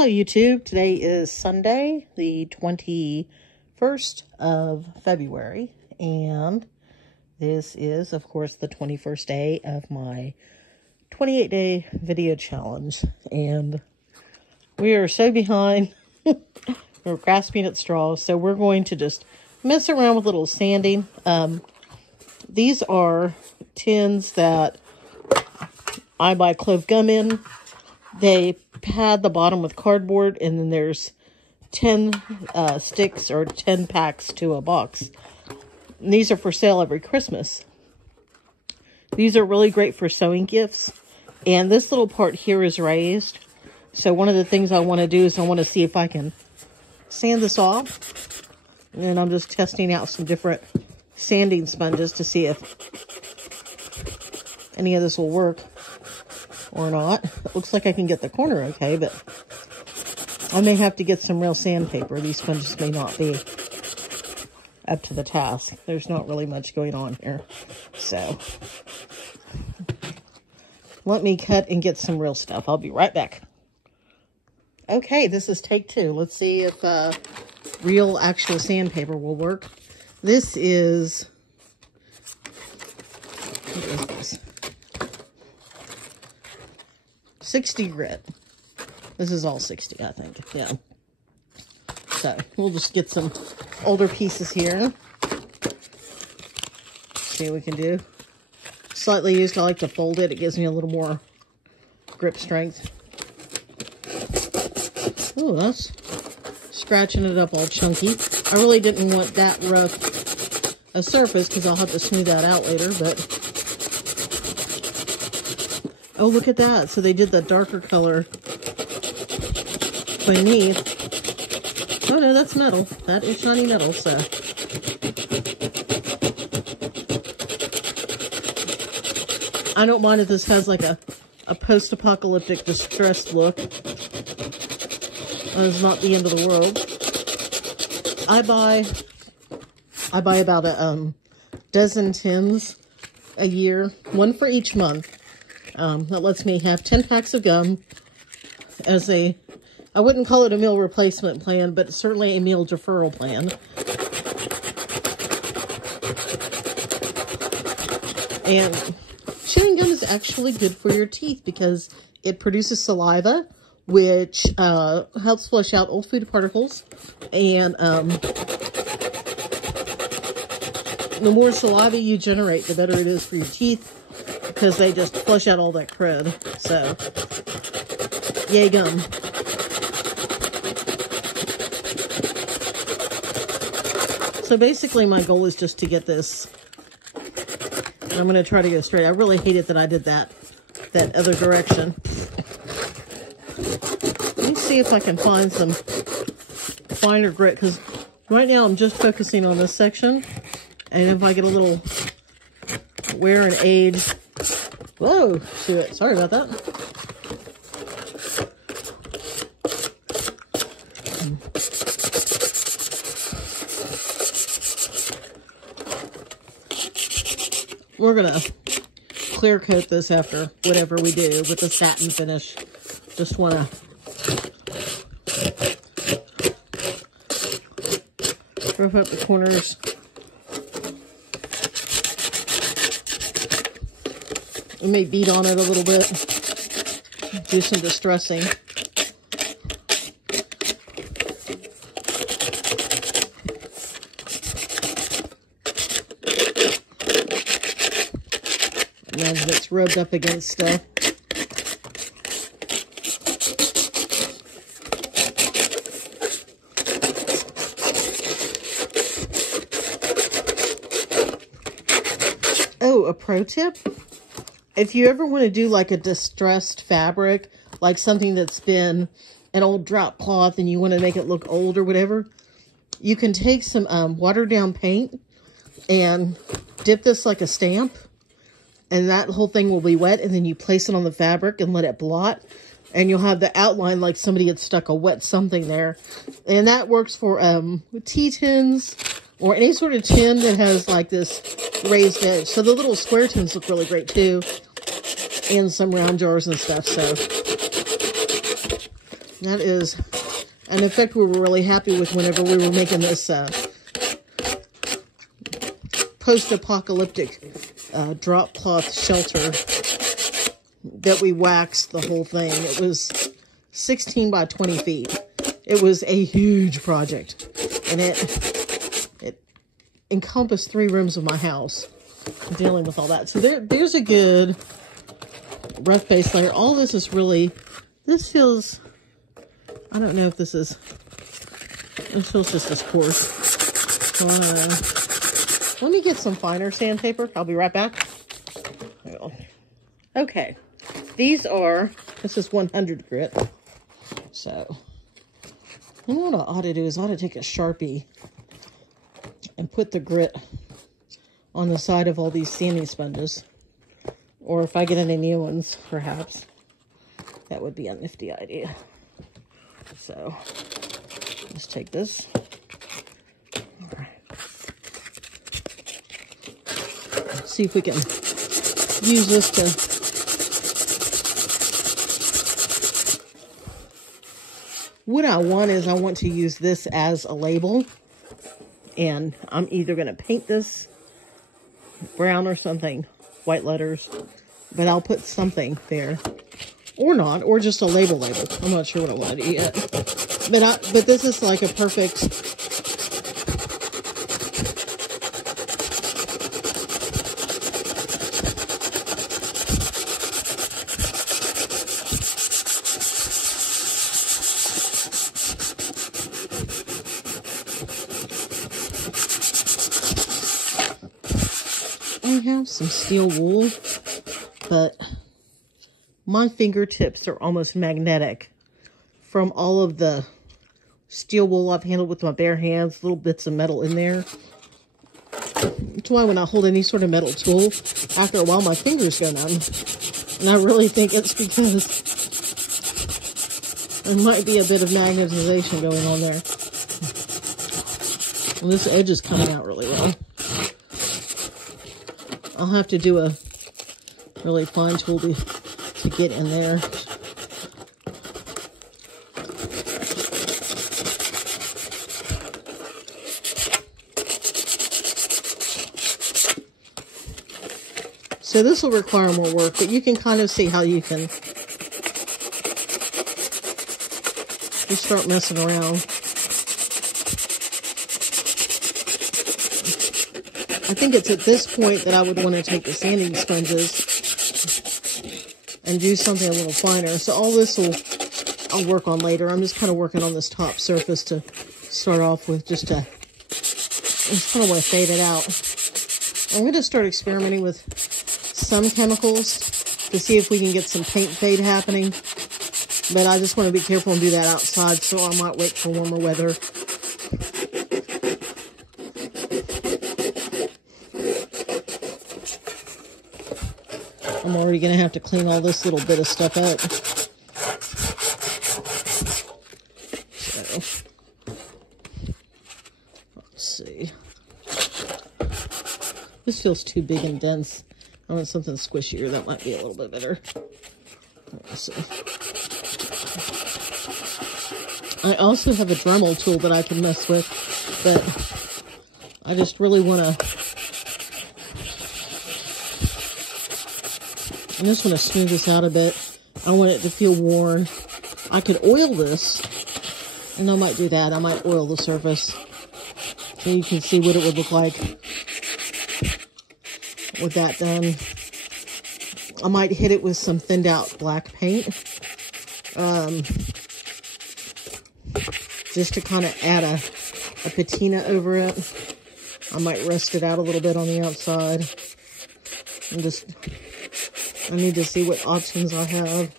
Hello YouTube, today is Sunday, the 21st of February, and this is, of course, the 21st day of my 28-day video challenge, and we are so behind, we're grasping at straws, so we're going to just mess around with a little sanding. These are tins that I buy clove gum in. They pad the bottom with cardboard, and then there's 10 sticks or 10 packs to a box. And these are for sale every Christmas. These are really great for sewing gifts. And this little part here is raised. So one of the things I want to do is I want to see if I can sand this off. And I'm just testing out some different sanding sponges to see if any of this will work or not. It looks like I can get the corner okay, but I may have to get some real sandpaper. These sponges may not be up to the task. There's not really much going on here. So let me cut and get some real stuff. I'll be right back. Okay, this is take two. Let's see if real actual sandpaper will work. This is, what is this? 60 grit. This is all 60, I think. Yeah. So we'll just get some older pieces here. See what we can do. Slightly used. I like to fold it. It gives me a little more grip strength. Oh, that's scratching it up all chunky. I really didn't want that rough a surface because I'll have to smooth that out later, but oh, look at that. So they did the darker color beneath. Oh, no, that's metal. That is shiny metal, so. I don't mind if this has like a post-apocalyptic distressed look. It's not the end of the world. I buy about a dozen tins a year, one for each month. That lets me have 10 packs of gum as I wouldn't call it a meal replacement plan, but certainly a meal deferral plan. And chewing gum is actually good for your teeth because it produces saliva, which helps flush out old food particles. And the more saliva you generate, the better it is for your teeth, because they just flush out all that crud. So, yay gum. So basically my goal is just to get this. And I'm going to try to go straight. I really hate it that I did that other direction. Let me see if I can find some finer grit, because right now I'm just focusing on this section. And if I get a little wear and age. Whoa, shoot, sorry about that. We're gonna clear coat this after whatever we do with the satin finish. Just wanna rough up the corners. We may beat on it a little bit, do some distressing. Imagine it's rubbed up against stuff. Oh, a pro tip? If you ever want to do like a distressed fabric, like something that's been an old drop cloth and you want to make it look old or whatever, you can take some watered down paint and dip this like a stamp, and that whole thing will be wet, and then you place it on the fabric and let it blot, and you'll have the outline like somebody had stuck a wet something there. And that works for tea tins or any sort of tin that has like this raised edge. So the little square tins look really great too, and some round jars and stuff. So That is an effect we were really happy with whenever we were making this post-apocalyptic drop cloth shelter that we waxed the whole thing. It was 16 by 20 feet. It was a huge project, and it encompassed 3 rooms of my house, dealing with all that. So there's a good rough base layer. All this is really, this feels, I don't know if this is, it feels just as coarse. Let me get some finer sandpaper. I'll be right back. Okay, this is 100 grit. So, you know what I ought to do is I ought to take a Sharpie and put the grit on the side of all these sanding sponges. Or if I get any new ones, perhaps. That would be a nifty idea. So, let's take this. All right. Let's see if we can use this to what I want to use this as a label, and I'm either going to paint this brown or something, white letters, but I'll put something there, or not, or just a label. I'm not sure what I want to do yet, but this is like a perfect I have some steel wool, but my fingertips are almost magnetic from all of the steel wool I've handled with my bare hands, little bits of metal in there. That's why when I hold any sort of metal tool, after a while my fingers go numb. And I really think it's because there might be a bit of magnetization going on there. And this edge is coming out really well. I'll have to do a really fine tool to get in there. So this will require more work, but you can kind of see how you can just start messing around. I think it's at this point that I would want to take the sanding sponges and do something a little finer. So all this I'll work on later. I'm just kind of working on this top surface to start off with, I just kind of want to fade it out. I'm going to start experimenting with some chemicals to see if we can get some paint fade happening. But I just want to be careful and do that outside, so I might wait for warmer weather. I'm already going to have to clean all this little bit of stuff up. So, let's see. This feels too big and dense. I want something squishier. That might be a little bit better. Let's see. I also have a Dremel tool that I can mess with, but I just really want to... I just want to smooth this out a bit. I want it to feel worn. I could oil this, and I might do that. I might oil the surface so you can see what it would look like with that done. I might hit it with some thinned out black paint, just to kind of add a patina over it. I might rust it out a little bit on the outside. I need to see what options I have.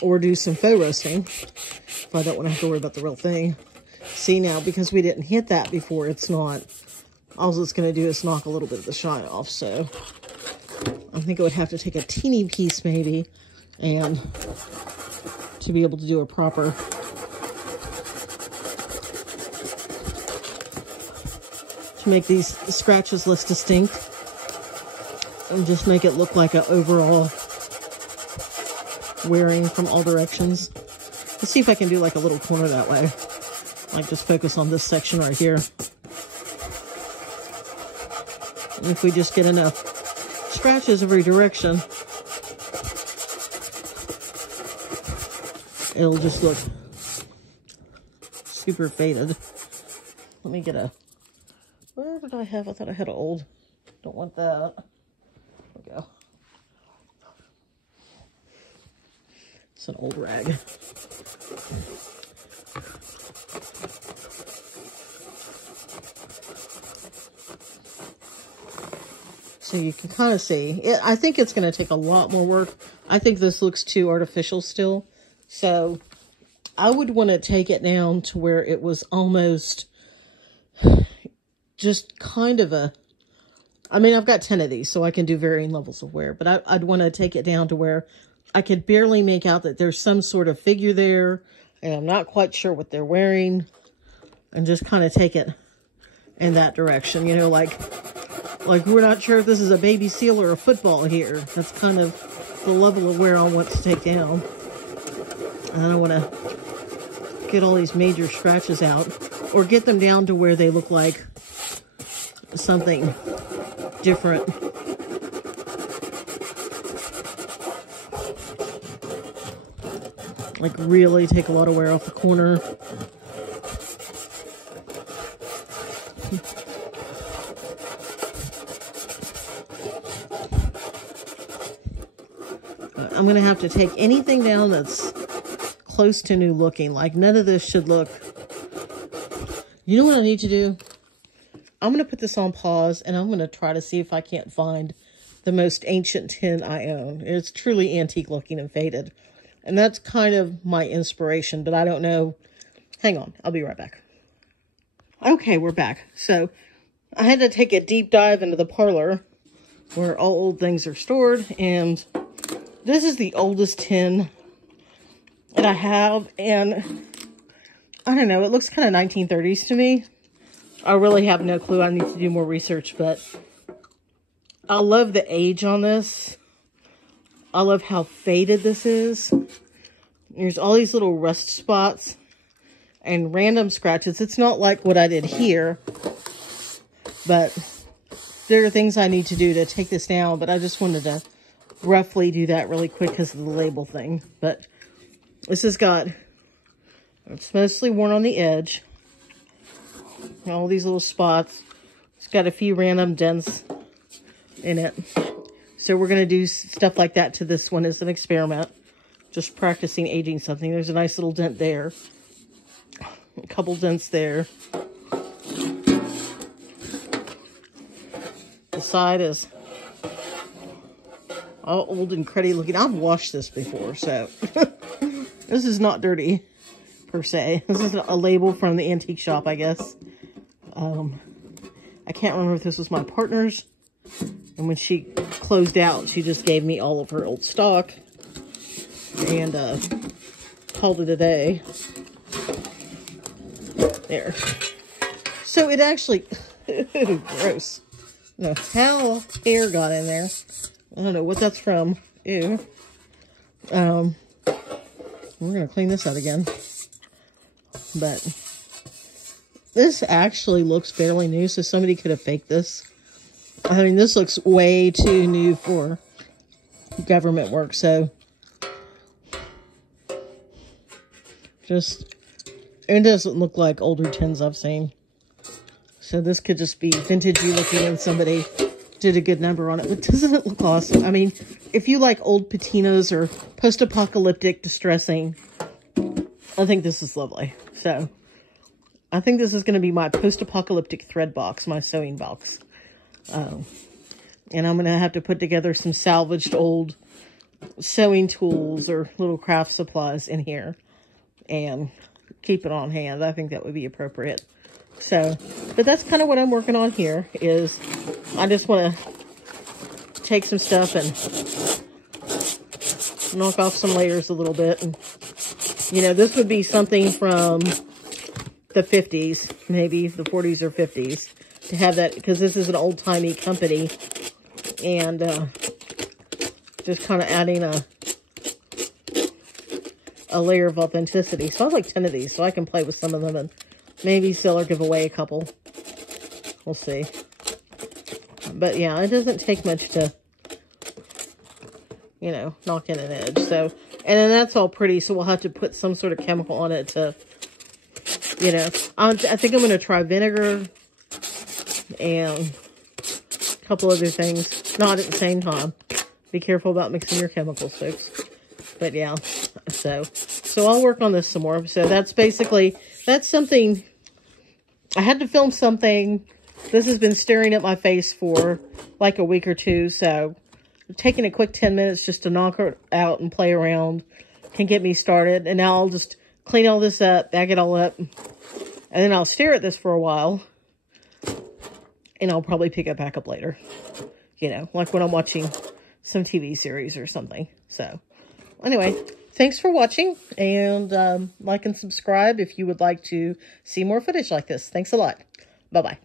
Or do some faux rusting, if I don't want to have to worry about the real thing. See now, because we didn't hit that before, it's not... All it's going to do is knock a little bit of the shine off, so... I think I would have to take a teeny piece, maybe, and... to be able to do a proper... to make these scratches less distinct. And just make it look like an overall wearing from all directions. Let's see if I can do like a little corner that way. Like just focus on this section right here. And if we just get enough scratches every direction, it'll just look super faded. Let me get a, where did I have? I thought I had an old, don't want that. There we go. It's an old rag. So you can kind of see it. I think it's going to take a lot more work. I think this looks too artificial still. So I would want to take it down to where it was almost just kind of a, I mean, I've got 10 of these, so I can do varying levels of wear, but I'd want to take it down to where I could barely make out that there's some sort of figure there, and I'm not quite sure what they're wearing, and just kind of take it in that direction, you know, like we're not sure if this is a baby seal or a football here. That's kind of the level of wear I want to take down. And I don't want to get all these major scratches out, or get them down to where they look like something different. Like really take a lot of wear off the corner. I'm going to have to take anything down that's close to new looking. Like none of this should look... You know what I need to do? I'm going to put this on pause and I'm going to try to see if I can't find the most ancient tin I own. It's truly antique looking and faded. And that's kind of my inspiration, but I don't know. Hang on, I'll be right back. Okay, we're back. So I had to take a deep dive into the parlor where all old things are stored, and this is the oldest tin that I have, and I don't know, it looks kind of 1930s to me. I really have no clue. I need to do more research, but I love the age on this. I love how faded this is. There's all these little rust spots and random scratches. It's not like what I did here, but there are things I need to do to take this down, but I just wanted to roughly do that really quick because of the label thing. But this has got, it's mostly worn on the edge. All these little spots. It's got a few random dents in it. So we're going to do stuff like that to this one as an experiment. Just practicing aging something. There's a nice little dent there. A couple dents there. The side is all old and cruddy looking. I've washed this before, so this is not dirty per se. This is a label from the antique shop, I guess. I can't remember if this was my partner's. And when she closed out, she just gave me all of her old stock and called it a day. There. So it actually, gross. No, how hair got in there. I don't know what that's from. Ew. We're going to clean this out again. But this actually looks fairly new, so somebody could have faked this. I mean, this looks way too new for government work, so just, it doesn't look like older tins I've seen. So this could just be vintagey looking and somebody did a good number on it. But doesn't it look awesome? I mean, if you like old patinas or post-apocalyptic distressing, I think this is lovely. So I think this is going to be my post-apocalyptic thread box, my sewing box. And I'm going to have to put together some salvaged old sewing tools or little craft supplies in here and keep it on hand. I think that would be appropriate. So, but that's kind of what I'm working on here is I just want to take some stuff and knock off some layers a little bit. And, you know, this would be something from the 50s, maybe the 40s or 50s. To have that, because this is an old-timey company, and just kind of adding a layer of authenticity. So I have like 10 of these, so I can play with some of them and maybe sell or give away a couple. We'll see. But yeah, it doesn't take much to, you know, knock in an edge. So, and then that's all pretty, so we'll have to put some sort of chemical on it to, you know. I think I'm going to try vinegar and a couple other things. Not at the same time. Be careful about mixing your chemicals, folks. But yeah, so I'll work on this some more. So that's basically, that's something, I had to film something. This has been staring at my face for like a week or two, so taking a quick 10 minutes just to knock it out and play around can get me started. And now I'll just clean all this up, bag it all up, and then I'll stare at this for a while, and I'll probably pick it back up later. You know, like when I'm watching some TV series or something. So anyway, thanks for watching, and like and subscribe if you would like to see more footage like this. Thanks a lot. Bye-bye.